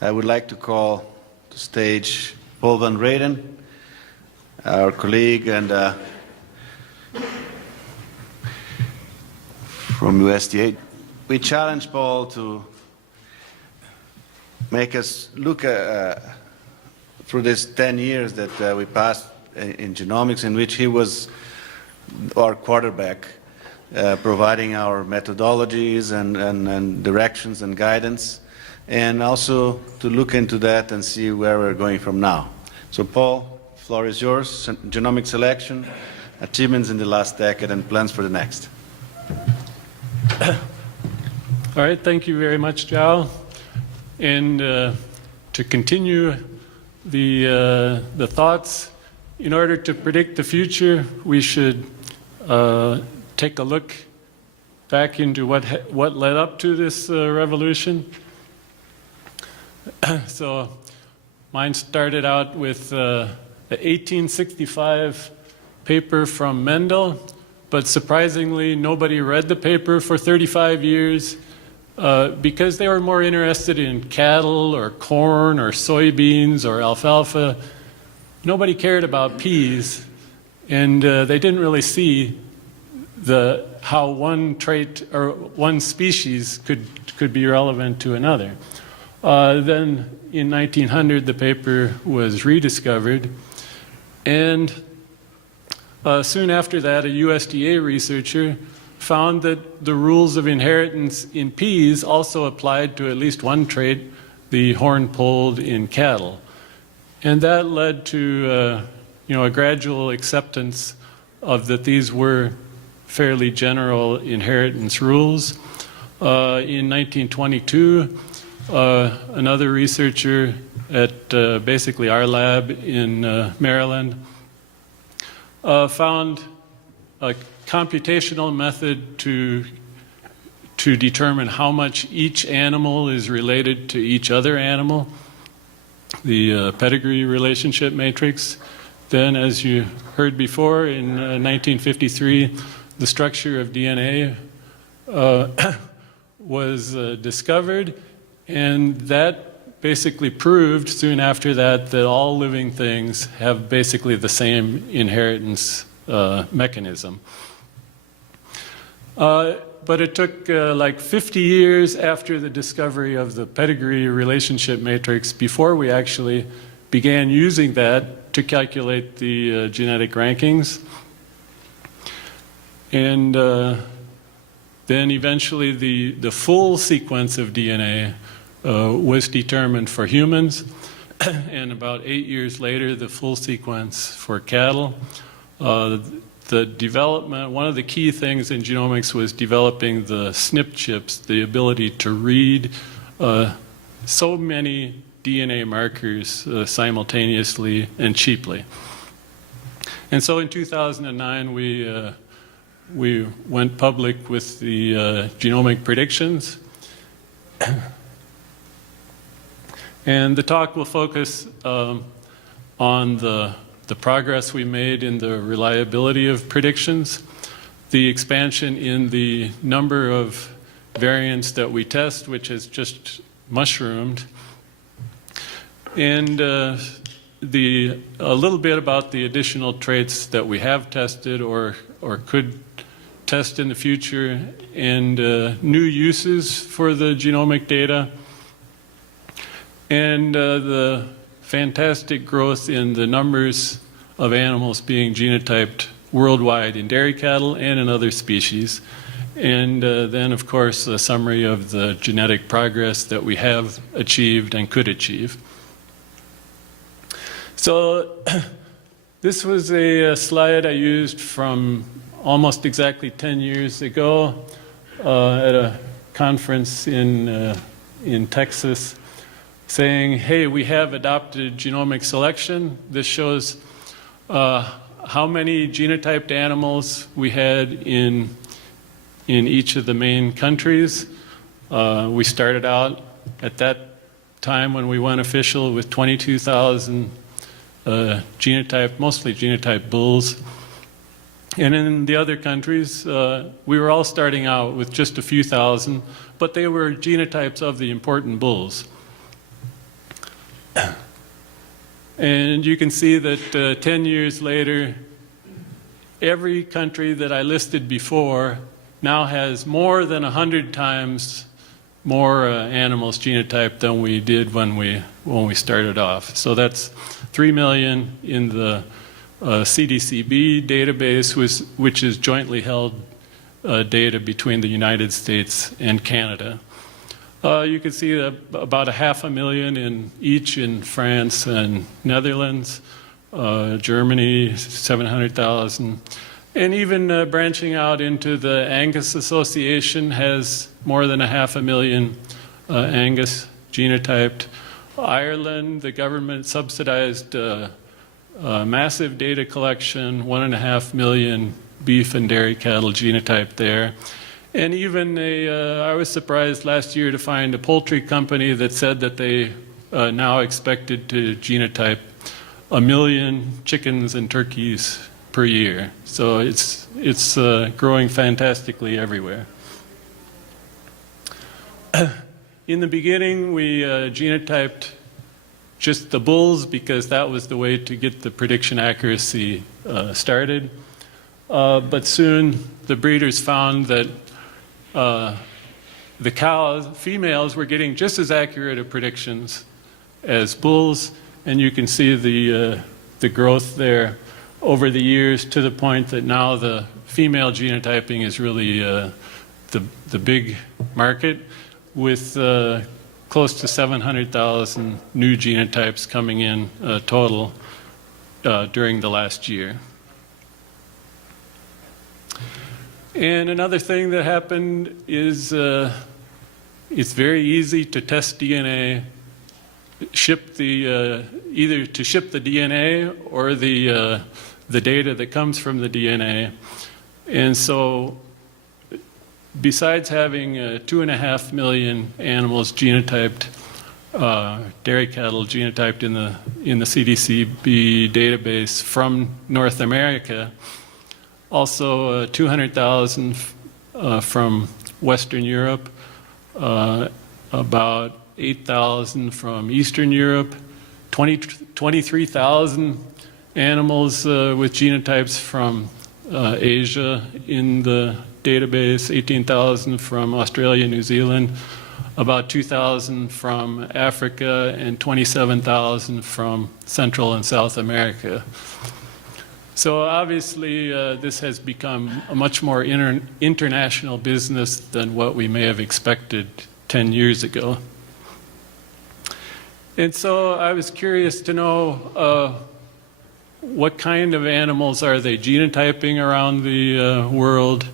I would like to call to stage Paul VanRaden, our colleague and from USDA. We challenged Paul to make us look through these 10 years that we passed in genomics, in which he was our quarterback, providing our methodologies and directions and guidance, and also to look into that and see where we're going from now. So Paul, the floor is yours. Genomic selection, achievements in the last decade, and plans for the next. All right, thank you very much, Zhao. And to continue the thoughts, in order to predict the future, we should take a look back into what led up to this revolution. So mine started out with the 1865 paper from Mendel, but surprisingly nobody read the paper for 35 years because they were more interested in cattle or corn or soybeans or alfalfa. Nobody cared about peas, and they didn't really see how one trait or one species could be relevant to another. Then in 1900 the paper was rediscovered, and soon after that a USDA researcher found that the rules of inheritance in peas also applied to at least one trait, the horn polled in cattle. And that led to a gradual acceptance of that these were fairly general inheritance rules. In 1922, another researcher at basically our lab in Maryland found a computational method to determine how much each animal is related to each other animal, the pedigree relationship matrix. Then, as you heard before, in 1953, the structure of DNA was discovered, and that basically proved soon after that all living things have basically the same inheritance mechanism. But it took like 50 years after the discovery of the pedigree relationship matrix before we actually began using that to calculate the genetic rankings. And then eventually the full sequence of DNA was determined for humans, and about 8 years later the full sequence for cattle. The development, one of the key things in genomics was developing the SNP chips, the ability to read so many DNA markers simultaneously and cheaply. And so in 2009 we went public with the genomic predictions. And the talk will focus on the progress we made in the reliability of predictions, the expansion in the number of variants that we test, which has just mushroomed, and a little bit about the additional traits that we have tested or could test in the future, and new uses for the genomic data, and the fantastic growth in the numbers of animals being genotyped worldwide in dairy cattle and in other species. And then, of course, a summary of the genetic progress that we have achieved and could achieve. So this was a slide I used from almost exactly 10 years ago at a conference in Texas, saying, hey, we have adopted genomic selection. This shows how many genotyped animals we had in each of the main countries. We started out at that time when we went official with 22,000 genotyped, mostly genotyped bulls. And in the other countries, we were all starting out with just a few thousand, but they were genotypes of the important bulls. And you can see that 10 years later, every country that I listed before now has more than 100 times more animals genotyped than we did when we started off. So that's 3 million in the CDCB database, which is jointly held data between the United States and Canada. You can see about 500,000 in each in France and Netherlands, Germany 700,000, and even branching out into the Angus Association has more than 500,000 Angus genotyped. Ireland, the government subsidized massive data collection, 1.5 million beef and dairy cattle genotyped there. And even I was surprised last year to find a poultry company that said that they now expected to genotype 1 million chickens and turkeys per year. So it's growing fantastically everywhere. In the beginning, we genotyped just the bulls because that was the way to get the prediction accuracy started. But soon the breeders found that the cows, females, were getting just as accurate of predictions as bulls, and you can see the growth there over the years to the point that now the female genotyping is really the big market, with close to 700,000 new genotypes coming in total during the last year. And another thing that happened is it's very easy to test DNA, either to ship the DNA or the data that comes from the DNA. And so besides having 2.5 million animals genotyped, dairy cattle genotyped in the CDCB database from North America, also 200,000 from Western Europe, about 8,000 from Eastern Europe, 23,000 animals with genotypes from Asia in the database, 18,000 from Australia, New Zealand, about 2,000 from Africa, and 27,000 from Central and South America. So obviously this has become a much more international business than what we may have expected 10 years ago. And so I was curious to know what kind of animals are they genotyping around the world.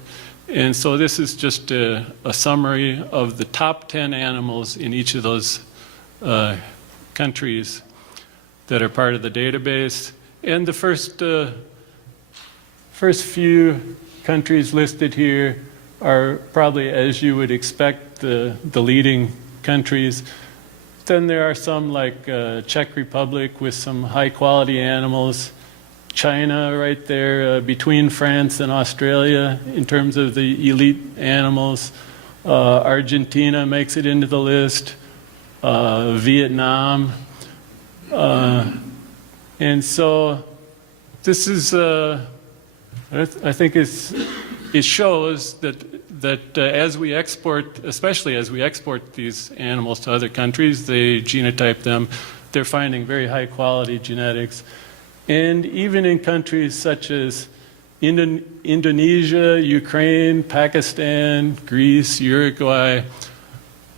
And so this is just a summary of the top 10 animals in each of those countries that are part of the database. And the first few countries listed here are probably, as you would expect, the leading countries. Then there are some like Czech Republic with some high quality animals, China right there between France and Australia in terms of the elite animals, Argentina makes it into the list, Vietnam, and so this is I think it shows that as we export, especially as we export these animals to other countries, they genotype them. They're finding very high quality genetics. And even in countries such as Indonesia, Ukraine, Pakistan, Greece, Uruguay,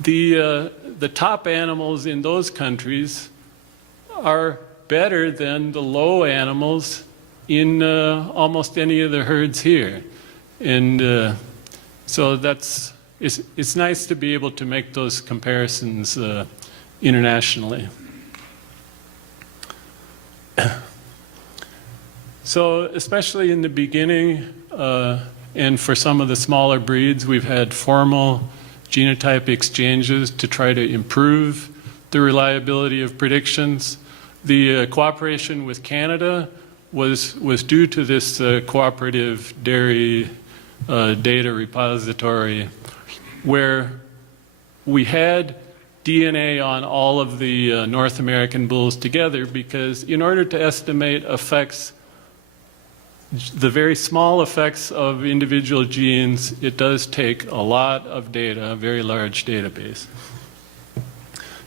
the top animals in those countries are better than the low animals in almost any of the herds here. And so it's nice to be able to make those comparisons internationally. So especially in the beginning, and for some of the smaller breeds, we've had formal genotype exchanges to try to improve the reliability of predictions. The cooperation with Canada was due to this cooperative dairy data repository, where we had DNA on all of the North American bulls together, because in order to estimate effects, the very small effects of individual genes, it does take a lot of data, a very large database.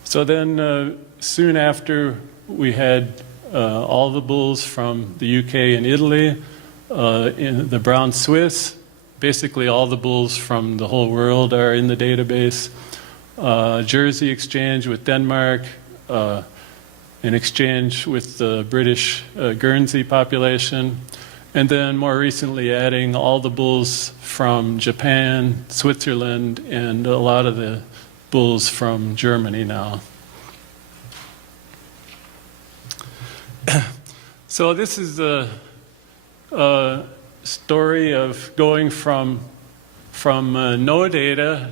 So then soon after, we had all the bulls from the UK and Italy, in the brown Swiss. Basically all the bulls from the whole world are in the database. Jersey exchange with Denmark, an exchange with the British Guernsey population, and then more recently adding all the bulls from Japan, Switzerland, and a lot of the bulls from Germany now. So this is a story of going from no data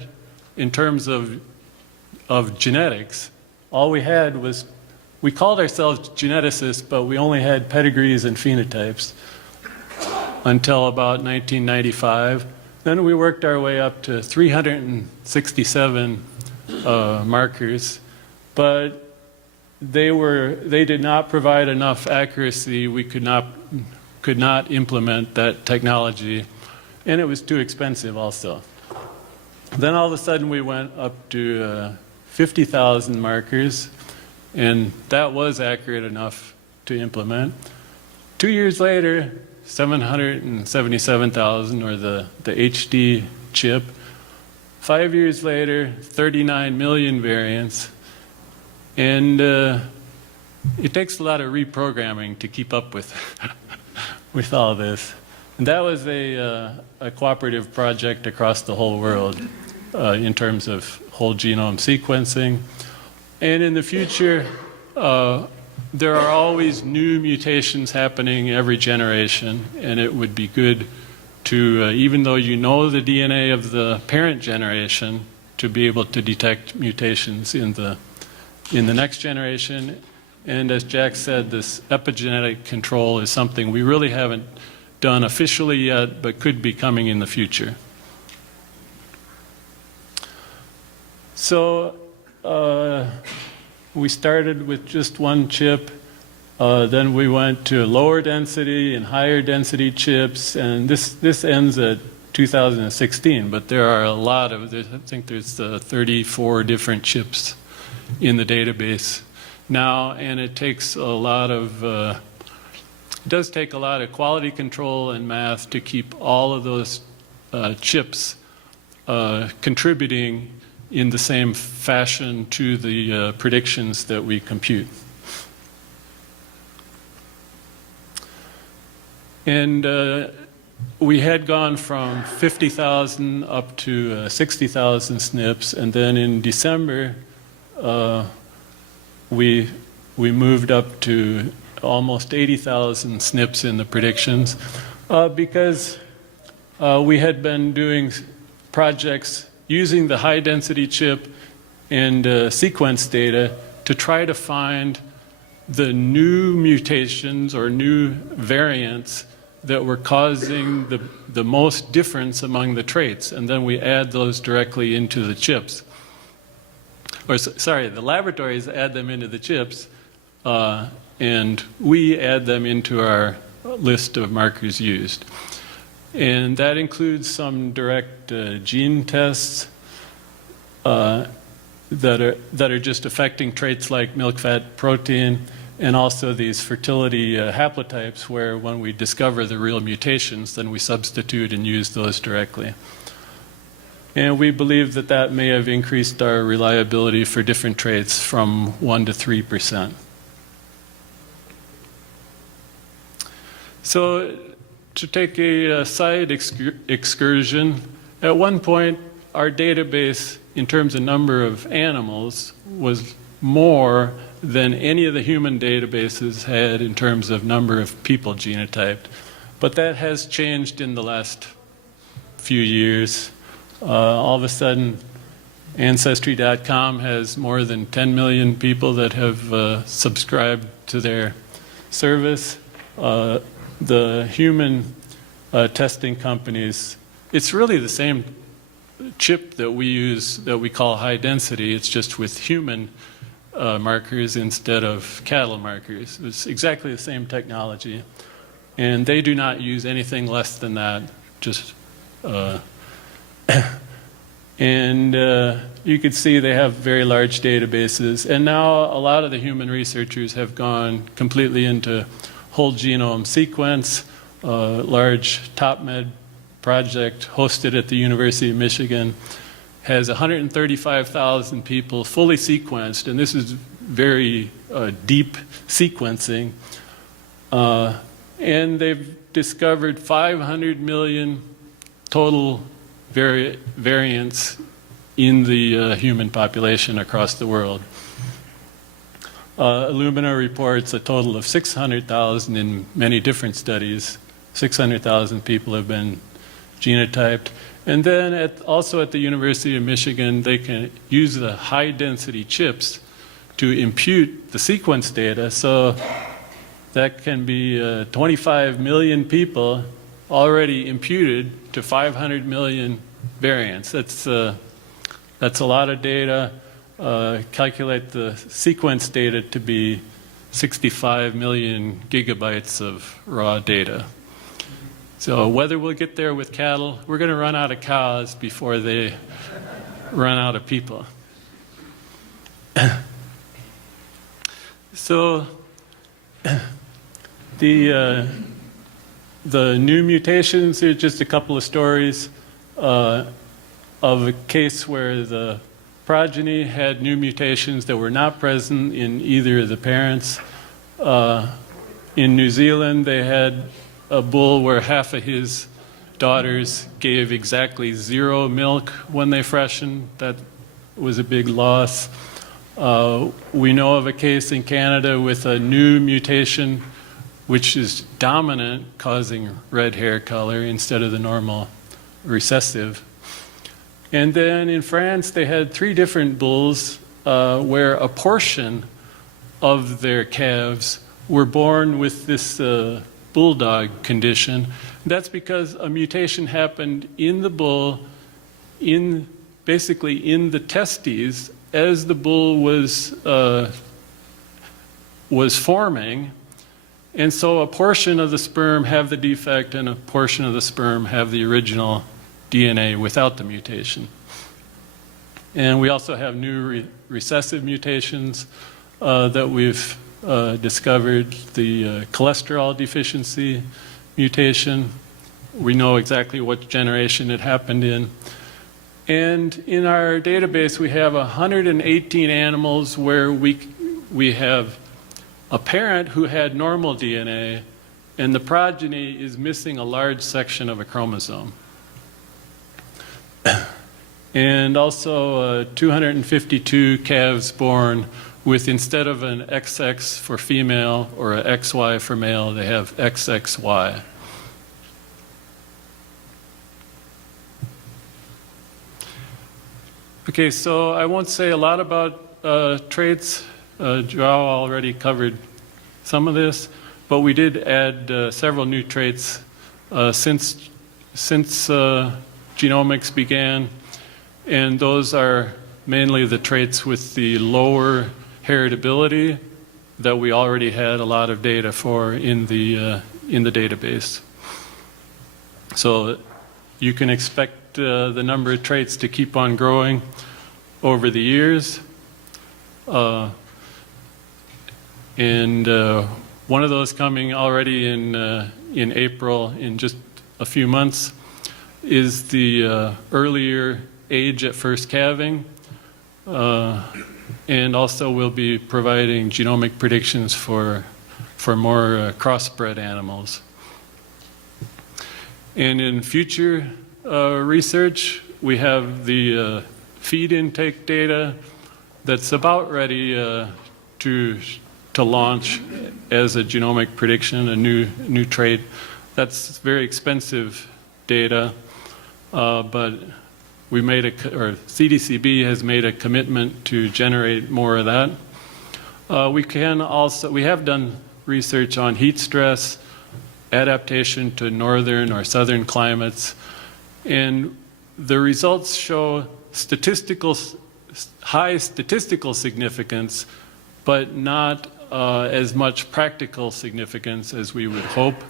in terms of genetics. All we had was, we called ourselves geneticists, but we only had pedigrees and phenotypes until about 1995. Then we worked our way up to 367 markers, but they did not provide enough accuracy. We could not implement that technology, and it was too expensive also. Then all of a sudden we went up to 50,000 markers, and that was accurate enough to implement. 2 years later, 777,000, or the HD chip. 5 years later, 39 million variants. And it takes a lot of reprogramming to keep up with, with all this. And that was a cooperative project across the whole world in terms of whole genome sequencing. And in the future, there are always new mutations happening every generation, and it would be good to, even though you know the DNA of the parent generation, to be able to detect mutations in the next generation. And as Jack said, this epigenetic control is something we really haven't done officially yet, but could be coming in the future. So we started with just one chip, then we went to lower density and higher density chips, and this ends at 2016, but there are a lot of, I think there's 34 different chips in the database now, and it takes a lot of, it does take a lot of quality control and math to keep all of those chips contributing in the same fashion to the predictions that we compute. And we had gone from 50,000 up to 60,000 SNPs, and then in December we moved up to almost 80,000 SNPs in the predictions because we had been doing projects using the high density chip and sequence data to try to find the new mutations or new variants that were causing the most difference among the traits, and then we add those directly into the chips. Or sorry, the laboratories add them into the chips, and we add them into our list of markers used. And that includes some direct gene tests that are just affecting traits like milk fat protein, and also these fertility haplotypes where when we discover the real mutations, then we substitute and use those directly. And we believe that that may have increased our reliability for different traits from 1% to 3%. So to take a side excursion, at one point our database in terms of number of animals was more than any of the human databases had in terms of number of people genotyped. But that has changed in the last few years. All of a sudden, Ancestry.com has more than 10 million people that have subscribed to their service. The human testing companies, it's really the same chip that we use that we call high density. It's just with human markers instead of cattle markers. It's exactly the same technology. And they do not use anything less than that. Just and you can see they have very large databases. And now a lot of the human researchers have gone completely into whole genome sequence. Large TopMed project hosted at the University of Michigan has 135,000 people fully sequenced, and this is very deep sequencing. And they've discovered 500 million total variants in the human population across the world. Illumina reports a total of 600,000 in many different studies. 600,000 people have been genotyped. And then also at the University of Michigan, they can use the high-density chips to impute the sequence data. So that can be 25 million people already imputed to 500 million variants. That's a lot of data. Calculate the sequence data to be 65 million gigabytes of raw data. So whether we'll get there with cattle, we're going to run out of cows before they run out of people. So the new mutations, here's just a couple of stories of a case where the progeny had new mutations that were not present in either of the parents. In New Zealand, they had a bull where half of his daughters gave exactly 0 milk when they freshened. That was a big loss. We know of a case in Canada with a new mutation which is dominant, causing red hair color instead of the normal recessive. And then in France, they had 3 different bulls where a portion of their calves were born with this bulldog condition. That's because a mutation happened in the bull, basically in the testes, as the bull was forming. And so a portion of the sperm have the defect and a portion of the sperm have the original DNA without the mutation. And we also have new recessive mutations that we've discovered. The cholesterol deficiency mutation. We know exactly what generation it happened in. And in our database, we have 118 animals where we have a parent who had normal DNA, and the progeny is missing a large section of a chromosome. And also 252 calves born with, instead of an XX for female or an XY for male, they have XXY. Okay, so I won't say a lot about traits. Joao already covered some of this, but we did add several new traits since genomics began, and those are mainly the traits with the lower heritability that we already had a lot of data for in the database. So you can expect the number of traits to keep on growing over the years. And one of those coming already in April, in just a few months, is the earlier age at first calving. And also we'll be providing genomic predictions for more crossbred animals. And in future research, we have the feed intake data that's about ready to launch as a genomic prediction, a new trait. That's very expensive data, but we made or CDCB has made a commitment to generate more of that. We have done research on heat stress, adaptation to northern or southern climates, and the results show high statistical significance, but not as much practical significance as we would hope,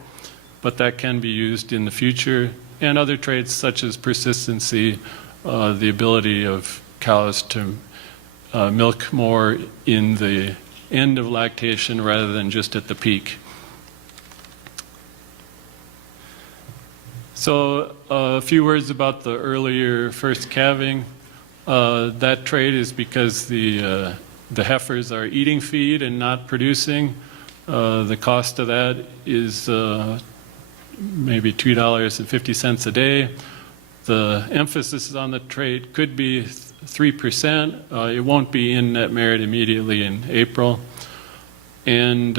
but that can be used in the future. And other traits such as persistency, the ability of cows to milk more in the end of lactation rather than just at the peak. So a few words about the earlier first calving. That trait is because the heifers are eating feed and not producing. The cost of that is maybe $2.50 a day. The emphasis on the trait could be 3%. It won't be in net merit immediately in April. And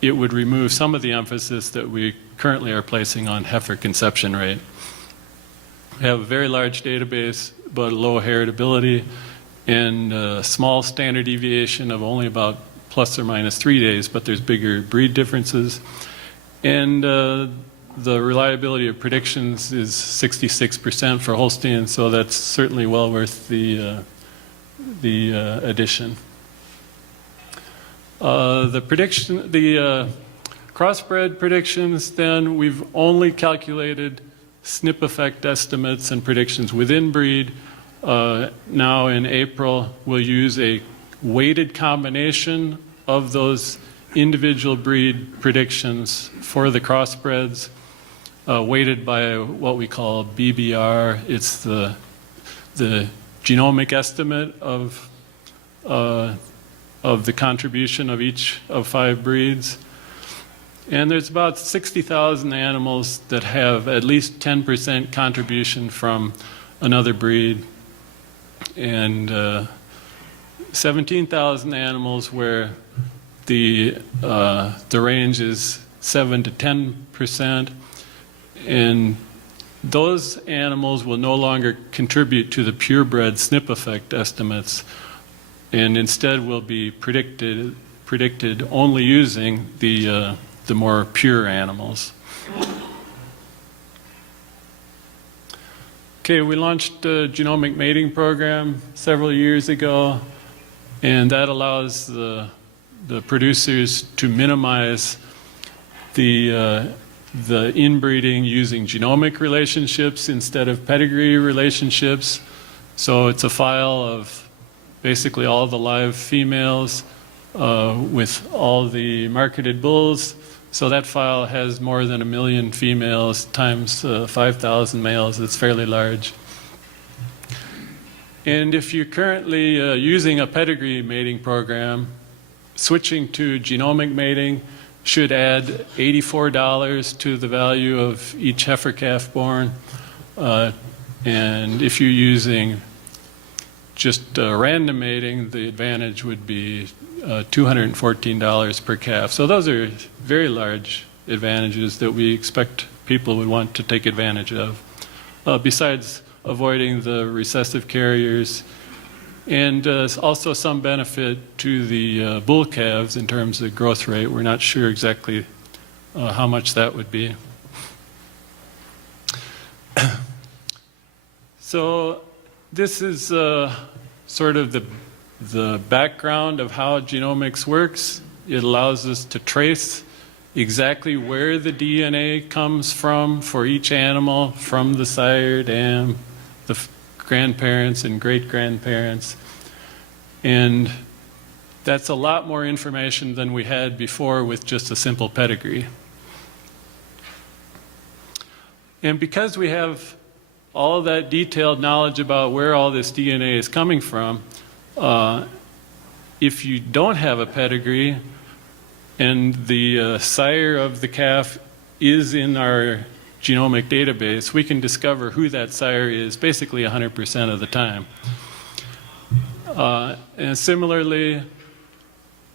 it would remove some of the emphasis that we currently are placing on heifer conception rate. We have a very large database, but low heritability, and a small standard deviation of only about plus or minus 3 days, but there's bigger breed differences. And the reliability of predictions is 66% for Holstein, so that's certainly well worth the addition. The crossbred predictions, then we've only calculated SNP effect estimates and predictions within breed. Now in April, we'll use a weighted combination of those individual breed predictions for the crossbreds, weighted by what we call BBR. It's the genomic estimate of the contribution of each of 5 breeds. And there's about 60,000 animals that have at least 10% contribution from another breed, and 17,000 animals where the range is 7 to 10%, and those animals will no longer contribute to the purebred SNP effect estimates, and instead will be predicted only using the more pure animals. Okay, we launched a genomic mating program several years ago, and that allows the producers to minimize the inbreeding using genomic relationships instead of pedigree relationships. So it's a file of basically all the live females with all the marketed bulls. So that file has more than 1 million females times 5,000 males. It's fairly large. And if you're currently using a pedigree mating program, switching to genomic mating should add $84 to the value of each heifer calf born. And if you're using just random mating, the advantage would be $214 per calf. So those are very large advantages that we expect people would want to take advantage of, besides avoiding the recessive carriers, and also some benefit to the bull calves in terms of growth rate. We're not sure exactly how much that would be. So this is sort of the background of how genomics works. It allows us to trace exactly where the DNA comes from for each animal, from the sire, dam, the grandparents and great-grandparents. And that's a lot more information than we had before with just a simple pedigree. And because we have all of that detailed knowledge about where all this DNA is coming from, if you don't have a pedigree and the sire of the calf is in our genomic database, we can discover who that sire is basically 100% of the time. And similarly,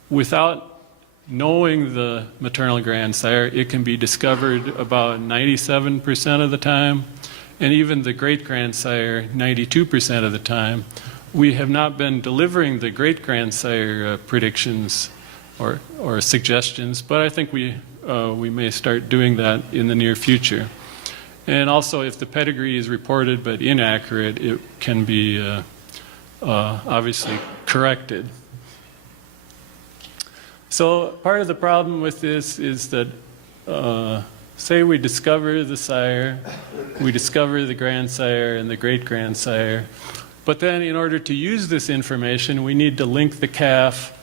without knowing the maternal grandsire, it can be discovered about 97% of the time, and even the great-grandsire 92% of the time. We have not been delivering the great-grandsire predictions or suggestions, but I think we may start doing that in the near future. And also, if the pedigree is reported but inaccurate, it can be obviously corrected. So part of the problem with this is that, say we discover the sire, we discover the grandsire and the great-grandsire, but then in order to use this information, we need to link the calf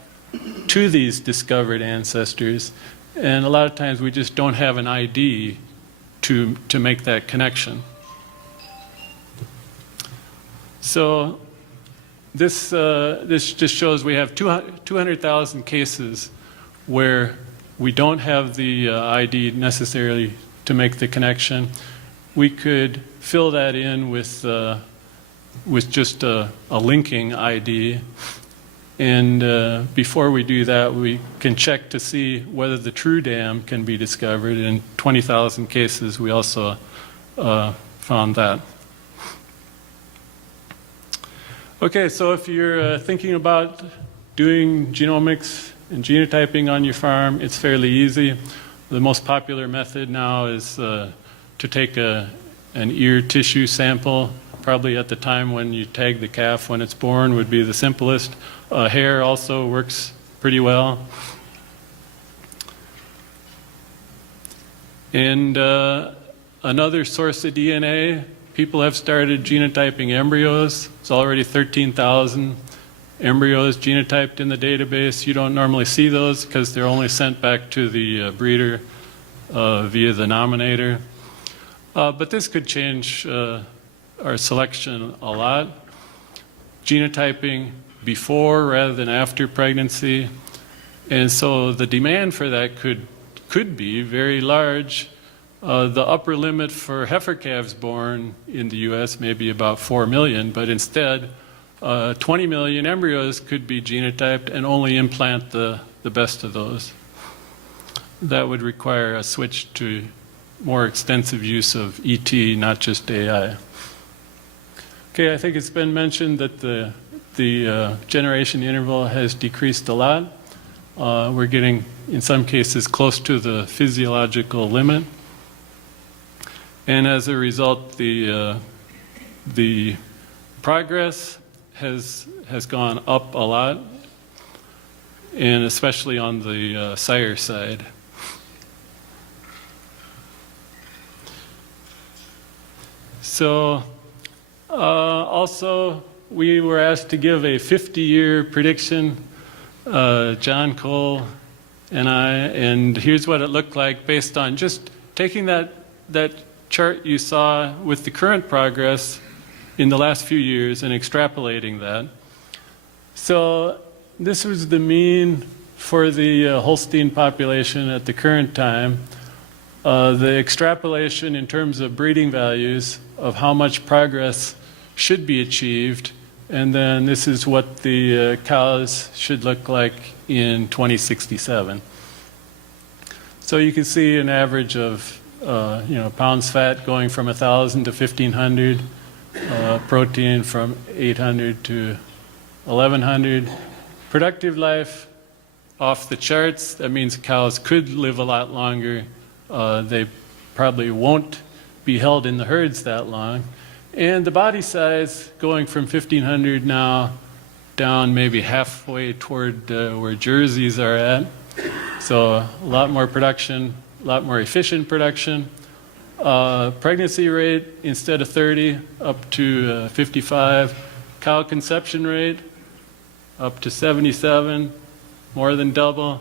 to these discovered ancestors, and a lot of times we just don't have an ID to make that connection. So this just shows we have 200,000 cases where we don't have the ID necessarily to make the connection. We could fill that in with just a linking ID. And before we do that, we can check to see whether the true dam can be discovered. In 20,000 cases, we also found that. Okay, so if you're thinking about doing genomics and genotyping on your farm, it's fairly easy. The most popular method now is to take an ear tissue sample. Probably at the time when you tag the calf when it's born would be the simplest. Hair also works pretty well. And another source of DNA, people have started genotyping embryos. It's already 13,000 embryos genotyped in the database. You don't normally see those because they're only sent back to the breeder via the nominator. But this could change our selection a lot. Genotyping before rather than after pregnancy. And so the demand for that could be very large. The upper limit for heifer calves born in the US may be about 4 million, but instead 20 million embryos could be genotyped and only implant the best of those. That would require a switch to more extensive use of ET, not just AI. Okay, I think it's been mentioned that the generation interval has decreased a lot. We're getting, in some cases, close to the physiological limit. And as a result, the progress has gone up a lot, and especially on the sire side. So also, we were asked to give a 50-year prediction, John Cole and I, and here's what it looked like based on just taking that chart you saw with the current progress in the last few years and extrapolating that. So this was the mean for the Holstein population at the current time. The extrapolation in terms of breeding values of how much progress should be achieved, and then this is what the cows should look like in 2067. So you can see an average of pounds fat going from 1,000 to 1,500, protein from 800 to 1,100. Productive life off the charts. That means cows could live a lot longer. They probably won't be held in the herds that long. And the body size going from 1,500 now down maybe halfway toward where jerseys are at. So a lot more production, a lot more efficient production. Pregnancy rate, instead of 30, up to 55. Cow conception rate, up to 77, more than double.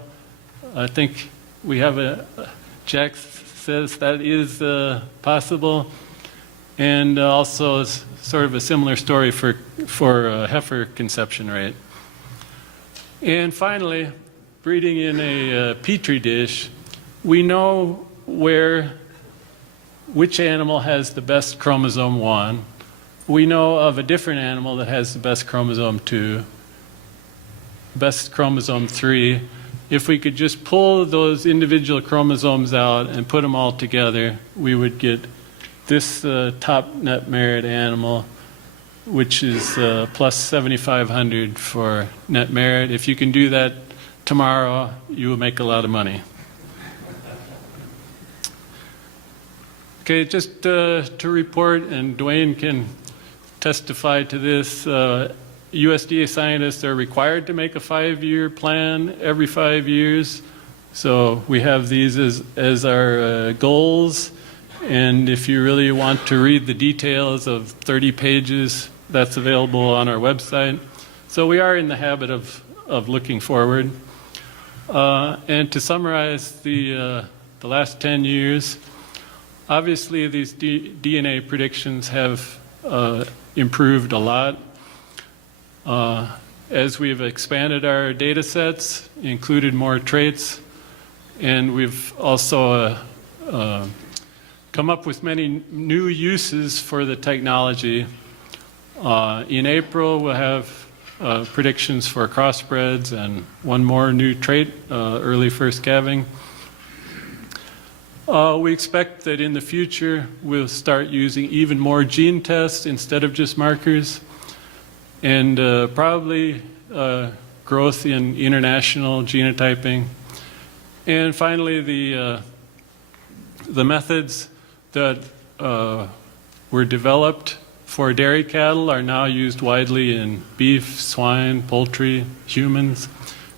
I think we have Jack says that is possible. And also sort of a similar story for heifer conception rate. And finally, breeding in a petri dish, we know which animal has the best chromosome 1. We know of a different animal that has the best chromosome 2, best chromosome 3. If we could just pull those individual chromosomes out and put them all together, we would get this top net merit animal, which is plus 7,500 for net merit. If you can do that tomorrow, you will make a lot of money. Okay, just to report, and Dwayne can testify to this, USDA scientists are required to make a 5-year plan every 5 years. So we have these as our goals. And if you really want to read the details of 30 pages, that's available on our website. So we are in the habit of looking forward. And to summarize the last 10 years, obviously these DNA predictions have improved a lot. As we've expanded our data sets, included more traits, and we've also come up with many new uses for the technology. In April, we'll have predictions for crossbreds and one more new trait, early first calving. We expect that in the future, we'll start using even more gene tests instead of just markers, and probably growth in international genotyping. And finally, the methods that were developed for dairy cattle are now used widely in beef, swine, poultry, humans,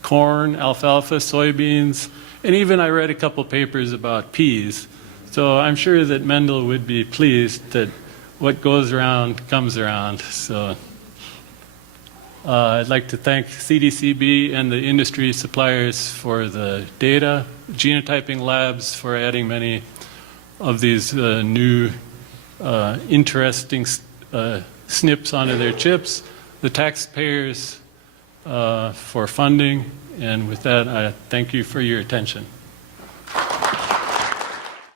corn, alfalfa, soybeans, and even I read a couple papers about peas. So I'm sure that Mendel would be pleased that what goes around comes around. So I'd like to thank CDCB and the industry suppliers for the data, genotyping labs for adding many of these new interesting SNPs onto their chips, the taxpayers for funding, and with that, I thank you for your attention.